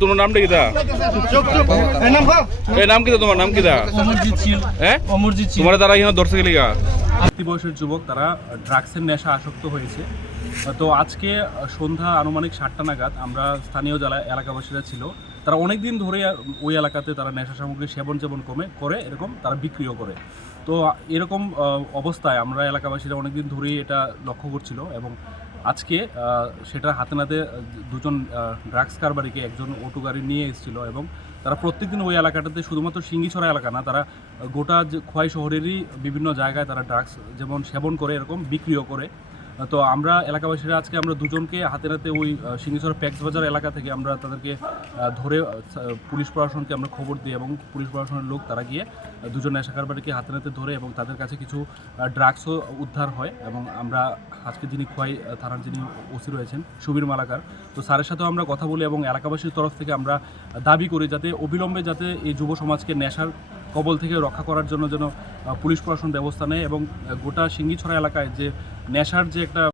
তোমার নামটা কি দা? নাম কি তোমার নাম কি দা? তোমার তারা এখানে ধরছে গেলি গা? 30 বয়সের যুবক, তারা ড্রাগসের নেশা আসক্ত হয়েছে। তো আজকে সন্ধ্যা আনুমানিক 7টা নাগাদ আমরা স্থানীয় যারা এলাকাবাসীরা ছিল, তারা অনেক দিন ধরে ওই এলাকাতে তারা নেশা সামগ্রী সেবন করে এরকম তারা বিক্রিও করে। তো এরকম অবস্থায় আমরা এলাকাবাসীরা অনেক দিন ধরেই এটা লক্ষ্য করছিল এবং আজকে সেটা হাতে নাতে দুজন ড্রাগস কারবারিকে একজন অটো গাড়ি নিয়ে এসেছিলো এবং তারা প্রত্যেকদিন ওই এলাকাটাতে, শুধুমাত্র সিঙ্গিছড়া এলাকা না, তারা গোটা খোয়াই শহরেরই বিভিন্ন জায়গায় তারা ড্রাগস যেমন সেবন করে এরকম বিক্রিও করে। তো আমরা এলাকাবাসীরা আজকে আমরা দুজনকে হাতে নাতে ওই সিঙ্গিছড়া প্যাক্স বাজার এলাকা থেকে আমরা তাদেরকে ধরে পুলিশ প্রশাসনকে আমরা খবর দিই এবং পুলিশ প্রশাসনের লোক তারা গিয়ে দুজন নেশা কারবারিকে হাতে নাতে ধরে এবং তাদের কাছে কিছু ড্রাগসও উদ্ধার হয়। এবং আমরা আজকে যিনি খোয়াই থানার যিনি ওসি রয়েছেন সুবীর মালাকার, তো স্যারের সাথেও আমরা কথা বলি এবং এলাকাবাসীর তরফ থেকে আমরা দাবি করি যাতে অবিলম্বে যাতে এই যুব সমাজকে নেশার কবল থেকে রক্ষা করার জন্য যেন পুলিশ প্রশাসন ব্যবস্থা নেয় এবং গোটা সিঙ্গিছড়া এলাকায় যে নেশার যে একটা